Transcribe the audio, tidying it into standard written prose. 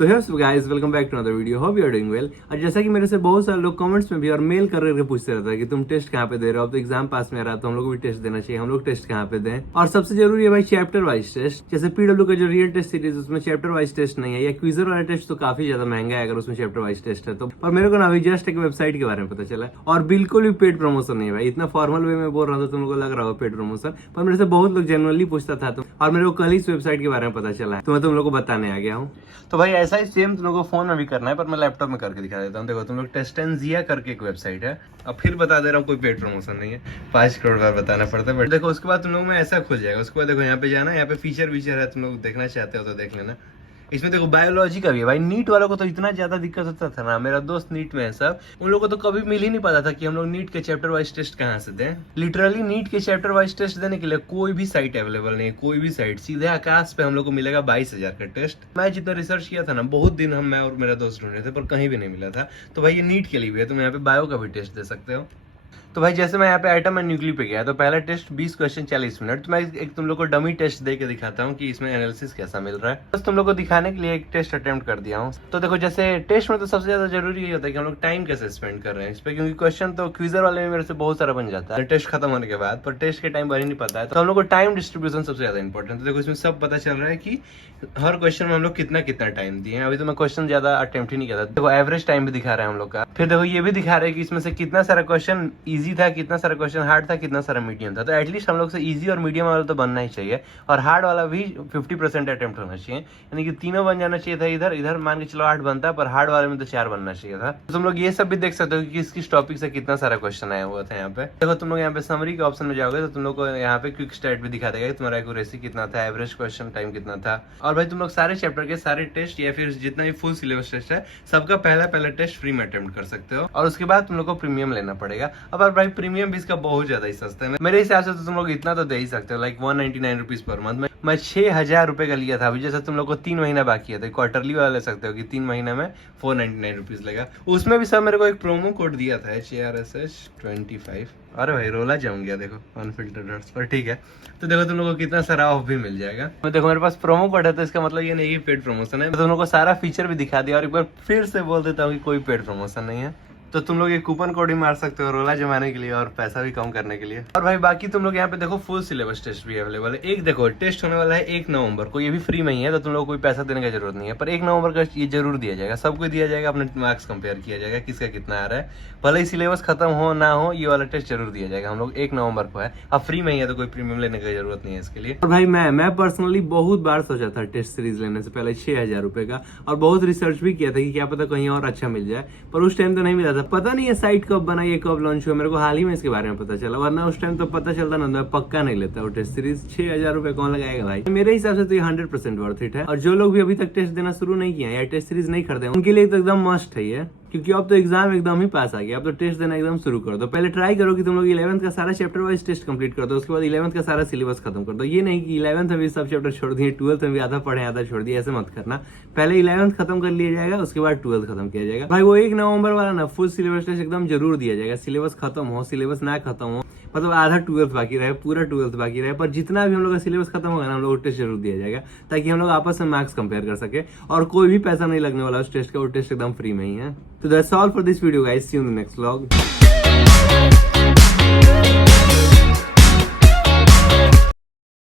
तो hello guys, welcome back to another video. Hope you are doing well. और जैसा कि मेरे से बहुत सारे लोग कमेंट्स में भी और मेल कर करके पूछते रहता है कि तुम टेस्ट कहाँ पे दे रहे हो, अब तो एग्जाम पास में आ रहा है तो हम लोग को भी टेस्ट देना चाहिए, हम लोग टेस्ट कहाँ पे दें। और सबसे जरूरी है भाई चैप्टर वाइज टेस्ट। जैसे पीडब्ल्यू का जो रियल टेस्ट सीरीज उसमें चैप्टर वाइज टेस्ट नहीं है, या क्विजर वाला टेस्ट तो काफी ज्यादा महंगा है अगर उसमें चैप्टर वाइज टेस्ट है तो। पर मेरे को ना अभी जस्ट एक वेबसाइट के बारे में पता चला और बिल्कुल भी पेड प्रमोशन नहीं है भाई। इतना फॉर्मल वे में बोल रहा था, तुम लोग को लग रहा होगा पेड प्रमोशन, पर मेरे से बहुत लोग जेनुअनली पूछता था तो, और मेरे को कल ही इस वेबसाइट के बारे में पता चला है तो मैं तुम लोग को बताने आ गया हूँ। तो भाई ऐसा ही सेम तुम लोग को फोन में भी करना है, पर मैं लैपटॉप में करके दिखा देता हूँ। देखो तुम लोग टेस्टेंजिया करके एक वेबसाइट है, अब फिर बता दे रहा हूँ, कोई पेड प्रमोशन नहीं है, 5 करोड़ बार बताना पड़ता है। बट देखो उसके बाद तुम लोग में ऐसा खुल जाएगा। उसके बाद देखो यहाँ पे जाना, यहाँ पे फीचर है, तुम लोग देखना चाहते हो तो देख लेना। इसमें देखो बायोलॉजी का भी है भाई। नीट वालों को तो इतना ज्यादा दिक्कत होता था ना, मेरा दोस्त नीट में है सब, उन लोगों को तो कभी मिल ही नहीं पाता था कि हम लोग नीट के चैप्टर वाइज टेस्ट कहाँ से दें। लिटरली नीट के चैप्टर वाइज टेस्ट देने के लिए कोई भी साइट अवेलेबल नहीं है, कोई भी साइट। सीधे आकाश पे हम लोग को मिलेगा 22,000 का टेस्ट। मैं जितना रिसर्च किया था ना, बहुत दिन मैं और मेरा दोस्त ढूंढे थे पर कहीं भी नहीं मिला था। तो भाई ये नीट के लिए भी है, तुम यहाँ पे बायो का भी टेस्ट दे सकते हो। तो भाई जैसे मैं यहाँ पे आइटम एंड न्यूक्लियो पे गया तो पहला टेस्ट 20 क्वेश्चन 40 मिनट। तो मैं एक तुम लोग को डमी टेस्ट दे के दिखाता हूँ कि इसमें एनालिसिस कैसा मिल रहा है। बस तुम लोग को दिखाने के लिए एक टेस्ट अटेम्प्ट कर दिया हूँ। तो देखो जैसे टेस्ट में तो सबसे ज्यादा जरूरी ये होता है कि हम लोग टाइम कैसे स्पेंड कर रहे हैं इस पे, क्योंकि क्वेश्चन तो क्विजर वाले में मेरे से बहुत सारा बन जाता है टेस्ट खत्म होने के बाद, पर टेस्ट के टाइम बन ही नहीं पाता है। तो हम लोग को टाइम डिस्ट्रीब्यूशन सबसे ज्यादा इंपॉर्टेंट है। तो देखो इसमें सब पता चल रहा है कि हर क्वेश्चन में हम लोग कितना टाइम दिए हैं। अभी तो मैं क्वेश्चन ज्यादा अटेम्प्ट ही नहीं किया था। देखो एवरेज टाइम भी दिखा रहा है हम लोग का। फिर देखो ये भी दिखा रहा है कि इसमें से कितना सारा क्वेश्चन ईजी था, कितना सारा क्वेश्चन हार्ड था, कितना सारा मीडियम था। तो एटलीस्ट हम लोग से इजी और मीडियम वाला तो बनना ही चाहिए, और हार्ड वाला भी 50% अटेम्प्ट होना चाहिए, यानी कि तीनों बन जाना चाहिए था। इधर इधर मान के चलो 8 बनता, पर हार्ड वाले में तो 4 बनना चाहिए था। तो तुम लोग ये सब भी देख सकते हो कि किस किस टॉपिक से कितना सारा क्वेश्चन आया हुआ था। यहाँ पे देखो तुम लोग यहाँ पे समरी के ऑप्शन में जाओगे तो तुम लोग को यहाँ पे क्विक स्टैट भी दिखा देगा कि तुम्हारा एक्यूरेसी कितना था, एवरेज क्वेश्चन टाइम कितना था। और भाई तुम लोग सारे चैप्टर के सारे टेस्ट या फिर जितना भी फुल सिलेबस टेस्ट है सबका पहला टेस्ट फ्री में अटेम्प्ट कर सकते हो, और उसके बाद तुम लोग को प्रीमियम लेना पड़ेगा। अब भाई प्रीमियम भी इसका बहुत ज्यादा ही सस्ता है। मेरे हिसाब से तो तुम लोग इतना तो दे ही सकते हो, लाइक 199 रुपीज पर मंथ में। मैं 6,000 रुपए का लिया था। अभी जैसे तुम लोग को 3 महीना बाकी है तो क्वार्टरली वाला ले सकते हो कि 3 महीने में 499 रुपीज लेगा। उसमें भी सब मेरे को एक प्रोमो कोड दिया था HRSS25। अरे भाई रोला जम गया देखो अनफिल्टर्ड हर्ट्स पर, ठीक है। तो देखो तुम लोगों को कितना सारा ऑफ भी मिल जाएगा। तो देखो मेरे पास प्रोमो कोड है तो इसका मतलब ये नहीं कि पेड प्रमोशन है। तो तुम लोगों को सारा फीचर भी दिखा दिया, और एक बार फिर से बोल देता हूँ कि कोई पेड प्रमोशन नहीं है। तो तुम लोग ये कूपन कोड ही मार सकते हो रोला जमाने के लिए और पैसा भी कम करने के लिए। और भाई बाकी तुम लोग यहाँ पे देखो फुल सिलेबस टेस्ट भी अवेलेबल है। एक देखो टेस्ट होने वाला है 1 नवंबर को, ये भी फ्री में ही है, तो तुम लोग को कोई पैसा देने की जरूरत नहीं है। पर 1 नवंबर का ये जरूर दिया जाएगा, सबको दिया जाएगा, अपने मार्क्स कंपेयर किया जाएगा किसका कितना आ रहा है। भले ही सिलेबस खत्म हो ना हो, ये वाला टेस्ट जरूर दिया जाएगा हम लोग। 1 नवंबर को है, अब फ्री में ही है तो कोई प्रीमियम लेने की जरूरत नहीं है इसके लिए। और भाई मैं पर्सनली बहुत बार सोचा था टेस्ट सीरीज लेने से पहले 6,000 रुपए का, और बहुत रिसर्च भी किया था कि क्या पता कहीं और अच्छा मिल जाए, पर उस टाइम तो नहीं मिला था। पता नहीं है साइट कब बना, ये कब लॉन्च हुआ, मेरे को हाल ही में इसके बारे में पता चला, वरना उस टाइम तो पता चलता ना, मैं पक्का नहीं लेता वो टेस्ट सीरीज। 6,000 रुपए कौन लगाएगा भाई। मेरे हिसाब से तो ये 100% वर्थ इट है। और जो लोग भी अभी तक टेस्ट देना शुरू नहीं किया या टेस्ट सीरीज नहीं खरीदे उनके लिए तो एकदम मस्ट है ये, क्योंकि अब तो एग्जाम एकदम ही पास आ गया। अब तो टेस्ट देना एकदम शुरू कर दो। पहले ट्राई करो कि तुम लोग 11th का सारा चैप्टर वाइज टेस्ट कंप्लीट कर दो, उसके बाद 11th का सारा सिलेबस खत्म कर दो। ये नहीं कि 11th में भी सब चैप्टर छोड़ दिए, 12th में भी आधा पढ़े आधा छोड़ दिए, ऐसे मत करना। पहले 11th खत्म कर लिया जाएगा, उसके बाद 12th खत्म किया जाएगा। भाई वो 1 नवंबर वाला ना फुल सिलेबस टेस्ट एकदम जरूर दिया जाएगा। सिलेबस खत्म हो, सिलेबस ना खत्म हो, मतलब आधा 12th बाकी रहे, पूरा 12th बाकी रहे, पर जितना भी हम लोग का सिलेबस खत्म होगा ना, हम लोग टेस्ट जरूर दिया जाएगा, ताकि हम लोग आपस में मार्क्स कंपेयर कर सके। और कोई भी पैसा नहीं लगने वाला उस टेस्ट का, वो टेस्ट एकदम फ्री में ही है। तो that's all for this video guys, see you in the next vlog.